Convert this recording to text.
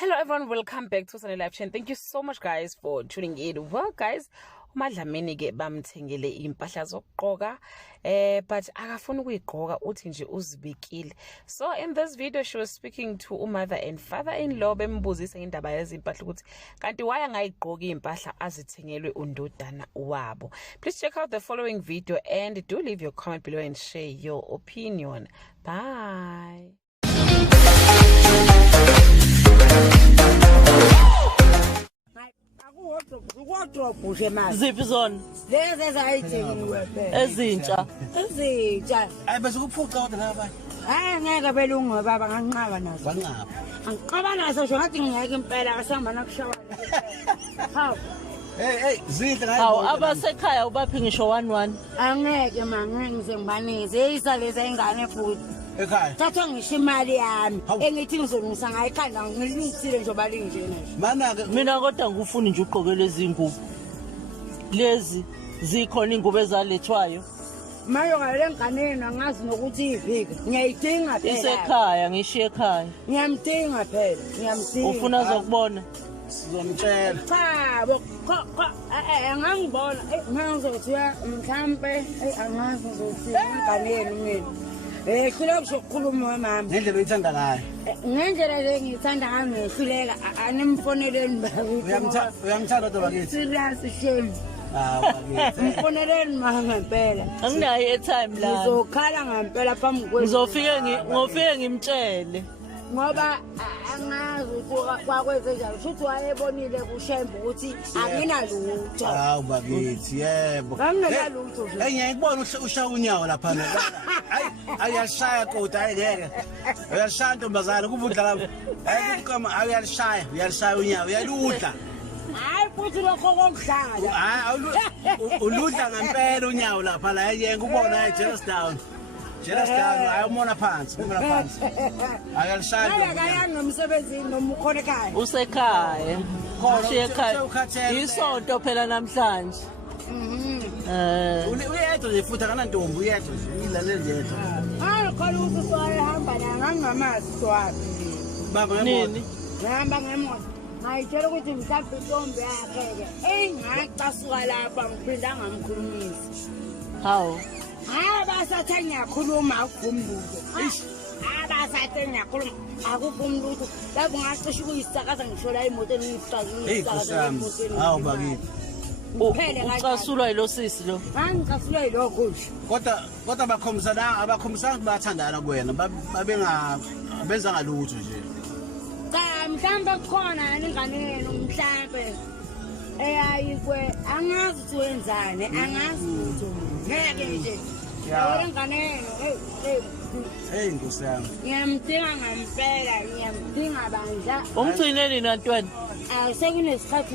Hello everyone, welcome back to Sunday Live Chain. Thank you so much guys for tuning in. Well guys, uMadlamini ke bamthengele impahla zokugqoka but akafuni ukuyigqoka uthi nje uzibikile. So in this video she was speaking to umother and father-in-law bembuzisa ngendaba yezimpahla ukuthi kanti why angayigqoki impahla azithengelwe undodana wabo. Please check out the following video and do leave your comment below and share your opinion. Bye. Ziphi zona lezi ezayithengiwe phela ezintsha ezintsha bese kuphuca kodwa laba ngeke belungu baba nganqaba nazo banqaba angiqaba nazo nje ngathi ngiyeke impela kasangibana kushawa hawu hey zinhle ngayi hawu abasekhaya ubaphi ngisho 11 angeke mangeke ngizengibanize isaleza ingane futhi ekhaya thatha ngisho imali yami engithi ngizolungisa ngayo ikhanda ngilungisile nje balinje nje mana ke mina kodwa ngufuni nje ugqoke lezi ngubo lezi zikhona ingubo ezalethwayo mayo ngale nganeni angazi nokuthi ivike ngiyayidinga phela isekhaya ngishiye ekhaya ngiyamdinga phela ngiyamdinga ufuna zokubona sizomtshela cha bo angangibona ngizothi mhlambe angazi ukuthi nganeni mina khuleka ukukhuluma mama ngendlela oyithanda ngayo ngendlela le ngithanda ngayo ngehluleka animfoneleni uyamthanda kodwa bakithi serious shame bakithi mfoneleni mama ngempela anginayo airtime la ngizokhala ngempela phambi kwethu ngofike ngimtshele ngoba angazi ukuthi kwakwenze njalo futhi wayebonile kushembe ukuthi anginalutho hawu bakithi yebo anginalutho ngiyayibona ushaya unyawo lapha hayi ayashaya kodwa ayengeke uyashaya ntombazana kubudla lapha hayi ukama uyalishaya unyawo uyaludla hayi futhi lokho kokudlala hayi uludla ngempela unyawo lapha la yenge ubona hayi jealous down ayumona phansi umona phansi ayalishaya akaya ngomsebenzini noma ukhona ekhaya usekhaya ushiye ekhaya isonto phela namhlanje uyedwa nje futhi akanantombi uyedwa nje ilalela nje yedwa hayi khona ukuthi soyahamba la ngangamazi swabi baba nini ngihamba ngemoto ngayitshela ukuthi mhlawumbe intombi yakhe-ke engacasuka lapha ngiphinda ngamkhulumisi hawu abasathe ngiyakhuluma akuvumi lutho abasathe ngiyakhuluma akuvumi lutho lapho ngacishe ukuyisakaza ngisho la emotweni ngiyisakaza emotweni hawu bakithi ucasulwa yilo sisi lo ngicasulwa yilokho nje kodwa abakhombisana ukuthi bayathandana kuwena benza ngalutho nje cha mhlawumbe kukhona yena inganeni mhlawumbe eyayikwe angazi ukuthi wenzane angazi lutho ngeke nje nganeno hey nkosi yami ngiyamdinga ngempela ngiyamdinga bandla umgcineli nantwana sekunesikhathi